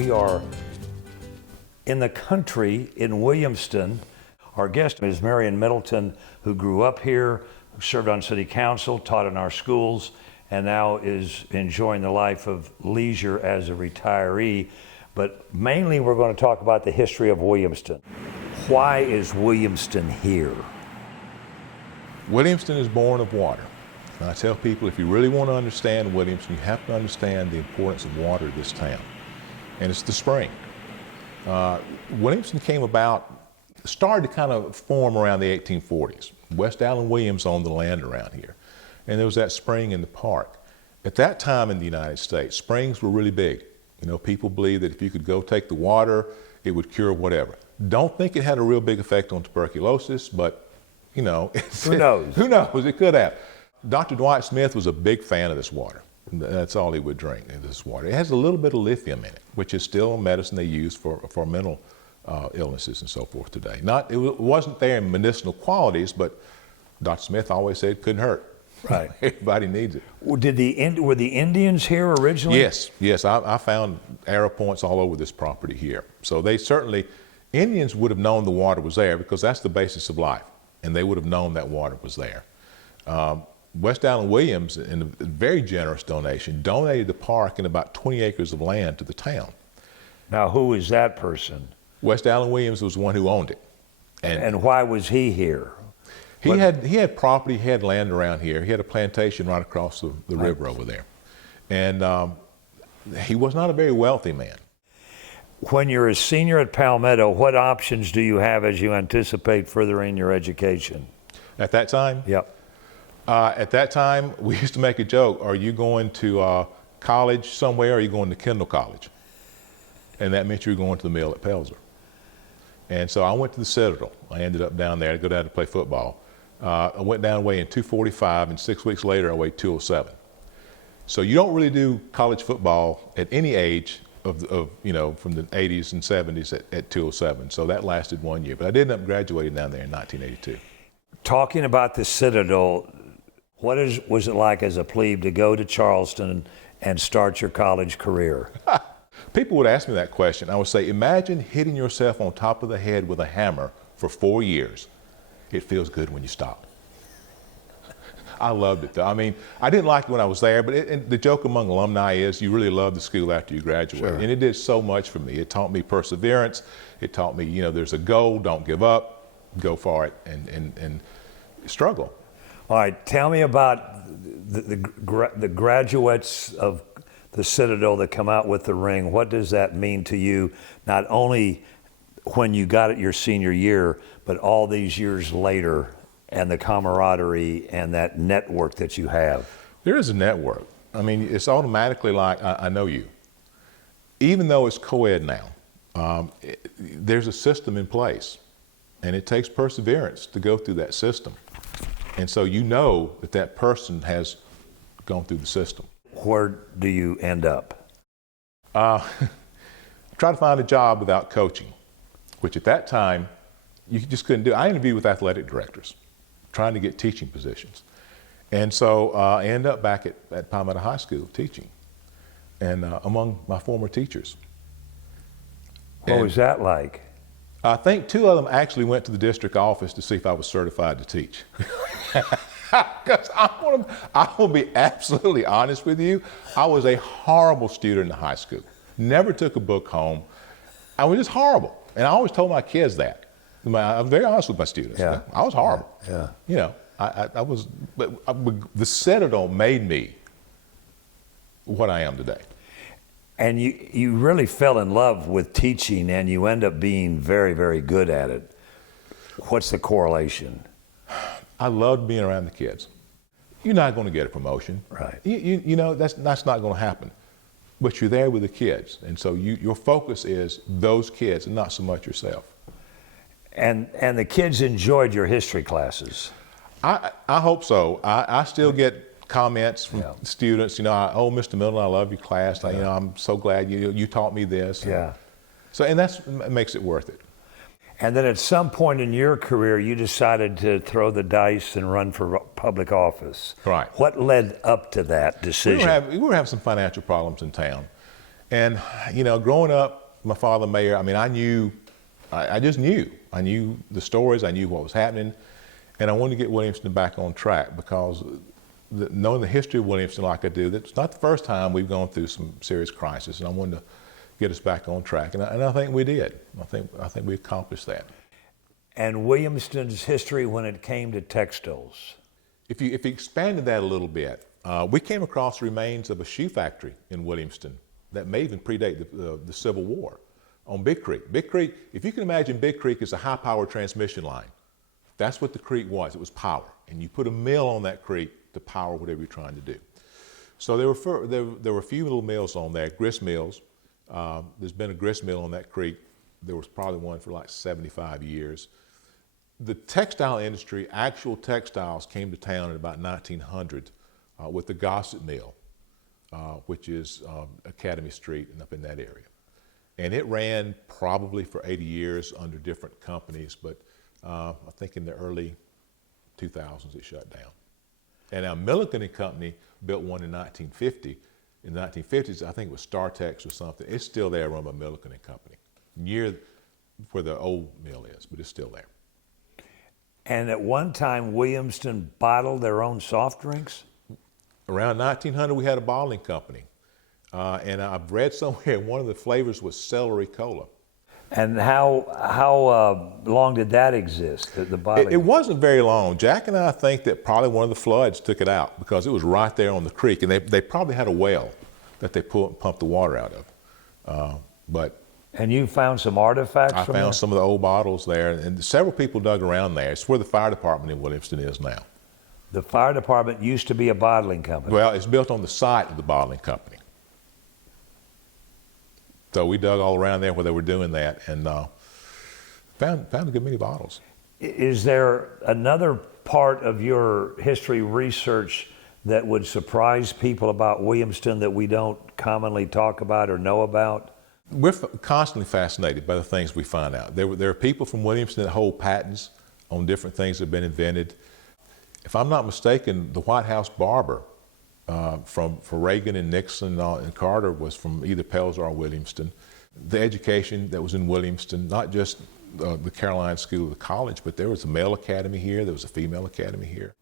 We are in the country in Williamston. Our guest is Marion Middleton, who grew up here, who served on city council, taught in our schools, and now is enjoying the life of leisure as a retiree. But mainly we're going to talk about the history of Williamston. Why is Williamston here? Williamston is born of water. And I tell people, if you really want to understand Williamston, you have to understand the importance of water to this town. And it's the spring. Williamston came about, started to kind of form around the 1840s. West Allen Williams owned the land around here. And there was that spring in the park. At that time in the United States, springs were really big. You know, people believed that if you could go take the water, it would cure whatever. Don't think it had a real big effect on tuberculosis, but, you know. Who knows? Who knows? It could have. Dr. Dwight Smith was a big fan of this water. That's all he would drink, this water. It has a little bit of lithium in it, which is still a medicine they use for mental illnesses and so forth today. It wasn't there in medicinal qualities, but Dr. Smith always said it couldn't hurt. Right. Everybody needs it. Were the Indians here originally? Yes. I found arrow points all over this property here. So they certainly, Indians would have known the water was there because that's the basis of life, and they would have known that water was there. West Allen Williams, in a very generous donation, donated the park and about 20 acres of land to the town. Now, who is that person? West Allen Williams was the one who owned it. And why was he here? He had property, he had land around here. He had a plantation right across the river over there. And he was not a very wealthy man. When you're a senior at Palmetto, what options do you have as you anticipate furthering your education? At that time? Yep. At that time, we used to make a joke, are you going to college somewhere, or are you going to Kendall College? And that meant you were going to the mill at Pelzer. And so I went to the Citadel. I ended up down there. I go down to play football. I went down weighing 245, and 6 weeks later I weighed 207. So you don't really do college football at any age of from the 80s and 70s at 207. So that lasted 1 year. But I did end up graduating down there in 1982. Talking about the Citadel, was it like as a plebe to go to Charleston and start your college career? People would ask me that question. I would say, imagine hitting yourself on top of the head with a hammer for 4 years. It feels good when you stop. I loved it, though. I mean, I didn't like it when I was there, but the joke among alumni is you really love the school after you graduate. Sure. And it did so much for me. It taught me perseverance. It taught me, there's a goal, don't give up, go for it, and struggle. All right, tell me about the graduates of the Citadel that come out with the ring. What does that mean to you, not only when you got it your senior year, but all these years later, and the camaraderie and that network that you have? There is a network. I mean, it's automatically like, I know you. Even though it's co-ed now, there's a system in place, and it takes perseverance to go through that system. And so you know that person has gone through the system. Where do you end up? Try to find a job without coaching, which at that time, you just couldn't do. I interviewed with athletic directors, trying to get teaching positions. And so I ended up back at Palmetto High School teaching, and among my former teachers. What was that like? I think 2 of them actually went to the district office to see if I was certified to teach. Because I will be absolutely honest with you, I was a horrible student in high school. Never took a book home. I was just horrible. And I always told my kids that. I'm very honest with my students. Yeah. I was horrible. Yeah. I was, but the Citadel made me what I am today. And you really fell in love with teaching, and you end up being very, very good at it. What's the correlation? I loved being around the kids. You're not going to get a promotion. Right. That's not going to happen. But you're there with the kids. And so your focus is those kids and not so much yourself. And the kids enjoyed your history classes. I hope so. I still get comments from students, oh, Mr. Middleton, I love your class. I'm so glad you taught me this. Yeah. So, and that makes it worth it. And then at some point in your career, you decided to throw the dice and run for public office. Right. What led up to that decision? We were having some financial problems in town. And, you know, growing up, my father, mayor, I mean, I just knew. I knew the stories, I knew what was happening, and I wanted to get Williamston back on track because knowing the history of Williamston like I do, it's not the first time we've gone through some serious crisis, and I wanted to get us back on track, and I think we did. I think we accomplished that. And Williamston's history when it came to textiles. If you expanded that a little bit, we came across the remains of a shoe factory in Williamston that may even predate the Civil War on Big Creek. Big Creek, if you can imagine Big Creek as a high-power transmission line, that's what the creek was. It was power. And you put a mill on that creek to power whatever you're trying to do. So there were a few little mills on there, grist mills. There's been a grist mill on that creek. There was probably one for like 75 years. The textile industry, actual textiles, came to town in about 1900 with the Gossett Mill, which is Academy Street and up in that area. And it ran probably for 80 years under different companies, but I think in the early 2000s it shut down. And now Milliken and Company built one in 1950. In the 1950s, I think it was Startex or something. It's still there, run by Milliken and Company, near where the old mill is, but it's still there. And at one time, Williamston bottled their own soft drinks? Around 1900, we had a bottling company. And I've read somewhere one of the flavors was celery cola. And how long did that exist, the bottling? It wasn't very long. Jack and I think that probably one of the floods took it out because it was right there on the creek. And they probably had a well that they pumped the water out of. And you found some artifacts I from found there? some of the old bottles there. And several people dug around there. It's where the fire department in Williamston is now. The fire department used to be a bottling company. Well, it's built on the site of the bottling company. So we dug all around there where they were doing that and found a good many bottles. Is there another part of your history research that would surprise people about Williamston that we don't commonly talk about or know about? We're constantly fascinated by the things we find out. There are people from Williamston that hold patents on different things that have been invented. If I'm not mistaken, the White House barber for Reagan and Nixon and Carter was from either Pelzer or Williamston. The education that was in Williamston, not just the Caroline School of the college, but there was a male academy here, there was a female academy here.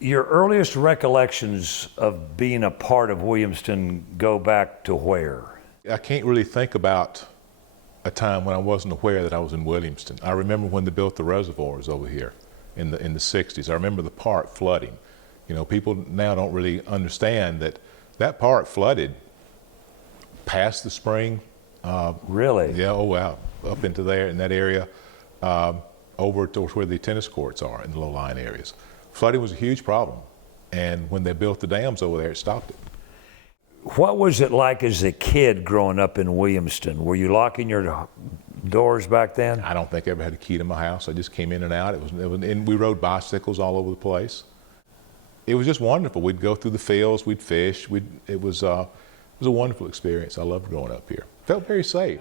Your earliest recollections of being a part of Williamston go back to where? I can't really think about a time when I wasn't aware that I was in Williamston. I remember when they built the reservoirs over here in the 60s. I remember the park flooding. You know, people now don't really understand that park flooded past the spring. Really? Yeah, oh wow, up into there in that area, over to where the tennis courts are in the low-lying areas. Flooding was a huge problem, and when they built the dams over there, it stopped it. What was it like as a kid growing up in Williamston? Were you locking your doors back then? I don't think I ever had a key to my house. I just came in and out. And we rode bicycles all over the place. It was just wonderful. We'd go through the fields, we'd fish. It was a wonderful experience. I loved growing up here. Felt very safe.